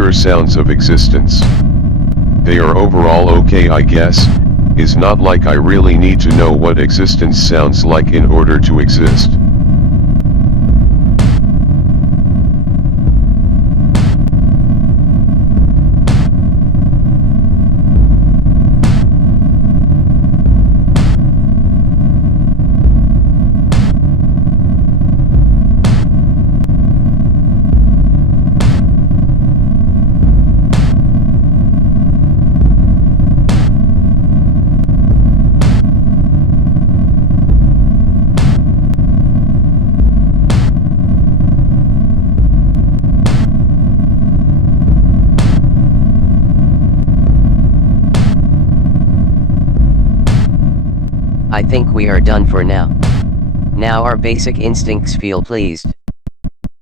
pure sounds of existence. They are overall okay, I guess. Is not like I really need to know what existence sounds like in order to exist. I think we are done for now. Now our basic instincts feel pleased.